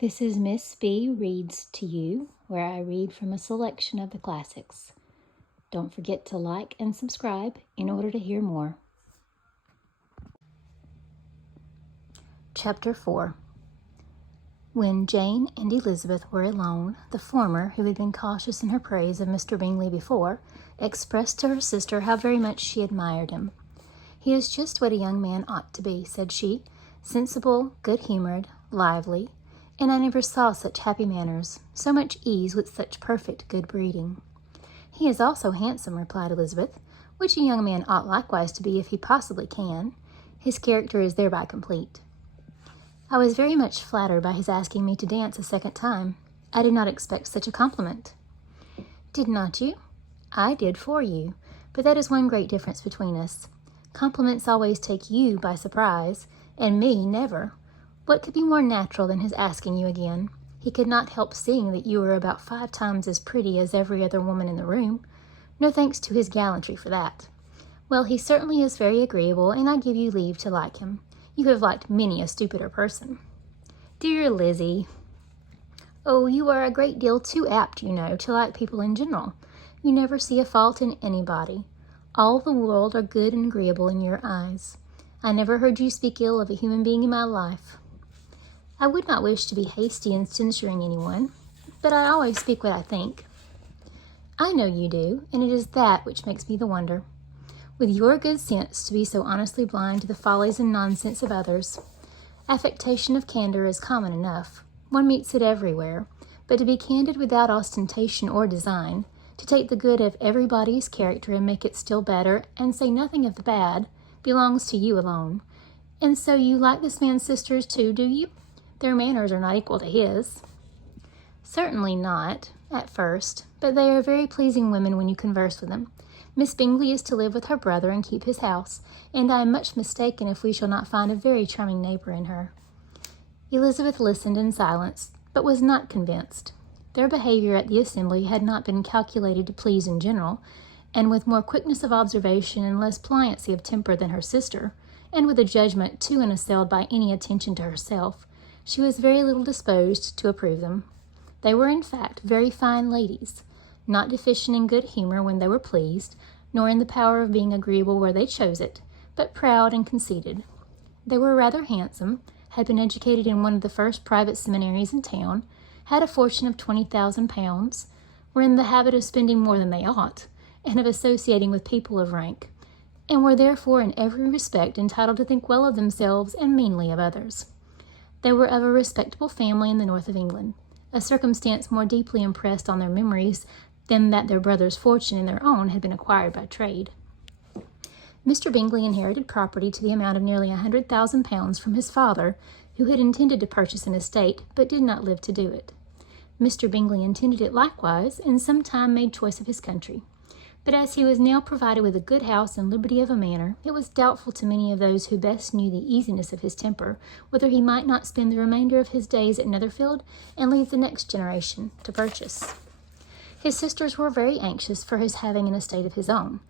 This is Miss B Reads to You, where I read from a selection of the classics. Don't forget to like and subscribe in order to hear more. Chapter 4. When Jane and Elizabeth were alone, the former, who had been cautious in her praise of Mr. Bingley before, expressed to her sister how very much she admired him. "He is just what a young man ought to be," said she, "sensible, good-humoured, lively, and I never saw such happy manners, so much ease with such perfect good breeding." "He is also handsome," replied Elizabeth, "which a young man ought likewise to be if he possibly can. His character is thereby complete." "I was very much flattered by his asking me to dance a second time. I did not expect such a compliment." "Did not you? I did for you, but that is one great difference between us. Compliments always take you by surprise, and me never. What could be more natural than his asking you again? He could not help seeing that you were about 5 times as pretty as every other woman in the room. No thanks to his gallantry for that. Well, he certainly is very agreeable, and I give you leave to like him. You have liked many a stupider person." "Dear Lizzie." "Oh, you are a great deal too apt, you know, to like people in general. You never see a fault in anybody. All the world are good and agreeable in your eyes. I never heard you speak ill of a human being in my life." "I would not wish to be hasty in censuring anyone, but I always speak what I think." "I know you do, and it is that which makes me the wonder. With your good sense to be so honestly blind to the follies and nonsense of others. Affectation of candor is common enough. One meets it everywhere, but to be candid without ostentation or design, to take the good of everybody's character and make it still better, and say nothing of the bad, belongs to you alone. And so you like this man's sisters too, do you? Their manners are not equal to his." "Certainly not, at first, but they are very pleasing women when you converse with them. Miss Bingley is to live with her brother and keep his house, and I am much mistaken if we shall not find a very charming neighbour in her." Elizabeth listened in silence, but was not convinced. Their behaviour at the assembly had not been calculated to please in general, and with more quickness of observation and less pliancy of temper than her sister, and with a judgment too unassailed by any attention to herself, she was very little disposed to approve them. They were, in fact, very fine ladies, not deficient in good humour when they were pleased, nor in the power of being agreeable where they chose it, but proud and conceited. They were rather handsome, had been educated in one of the first private seminaries in town, had a fortune of £20,000, were in the habit of spending more than they ought, and of associating with people of rank, and were therefore in every respect entitled to think well of themselves and meanly of others. They were of a respectable family in the north of England, a circumstance more deeply impressed on their memories than that their brother's fortune and their own had been acquired by trade. Mr. Bingley inherited property to the amount of nearly £100,000 from his father, who had intended to purchase an estate, but did not live to do it. Mr. Bingley intended it likewise, and some time made choice of his country. But as he was now provided with a good house and liberty of a manor, it was doubtful to many of those who best knew the easiness of his temper, whether he might not spend the remainder of his days at Netherfield, and leave the next generation to purchase. His sisters were very anxious for his having an estate of his own,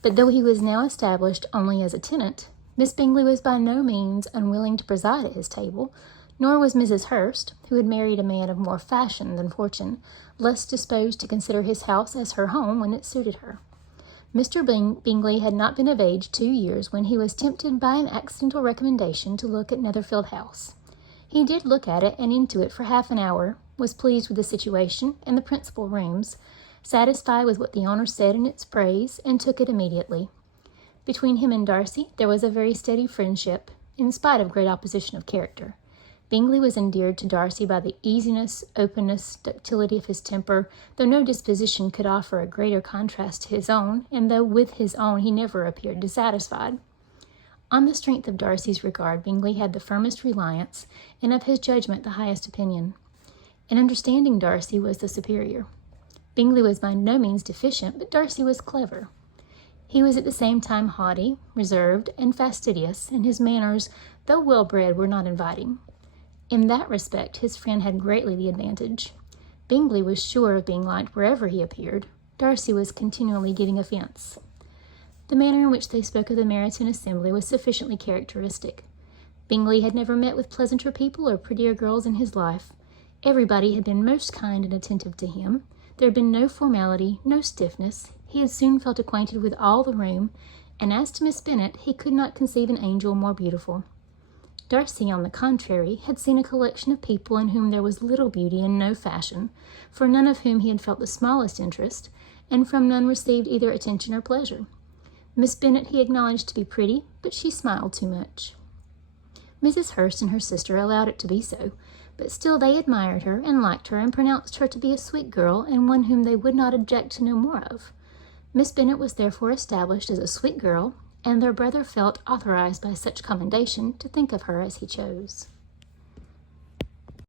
but though he was now established only as a tenant, Miss Bingley was by no means unwilling to preside at his table, nor was Mrs. Hurst, who had married a man of more fashion than fortune, less disposed to consider his house as her home when it suited her. Mr. Bingley had not been of age 2 years when he was tempted by an accidental recommendation to look at Netherfield House. He did look at it and into it for half an hour, was pleased with the situation and the principal rooms, satisfied with what the owner said in its praise, and took it immediately. Between him and Darcy there was a very steady friendship, in spite of great opposition of character. Bingley was endeared to Darcy by the easiness, openness, ductility of his temper, though no disposition could offer a greater contrast to his own, and though with his own he never appeared dissatisfied. On the strength of Darcy's regard, Bingley had the firmest reliance, and of his judgment the highest opinion. In understanding Darcy was the superior. Bingley was by no means deficient, but Darcy was clever. He was at the same time haughty, reserved, and fastidious, and his manners, though well-bred, were not inviting. In that respect his friend had greatly the advantage. Bingley was sure of being liked wherever he appeared. Darcy was continually giving offence. The manner in which they spoke of the Meryton assembly was sufficiently characteristic. Bingley had never met with pleasanter people or prettier girls in his life. Everybody had been most kind and attentive to him. There had been no formality, no stiffness. He had soon felt acquainted with all the room, and as to Miss Bennet, he could not conceive an angel more beautiful. Darcy, on the contrary, had seen a collection of people in whom there was little beauty and no fashion, for none of whom he had felt the smallest interest, and from none received either attention or pleasure. Miss Bennet he acknowledged to be pretty, but she smiled too much. Mrs. Hurst and her sister allowed it to be so, but still they admired her and liked her and pronounced her to be a sweet girl and one whom they would not object to know more of. Miss Bennet was therefore established as a sweet girl, and their brother felt authorized by such commendation to think of her as he chose.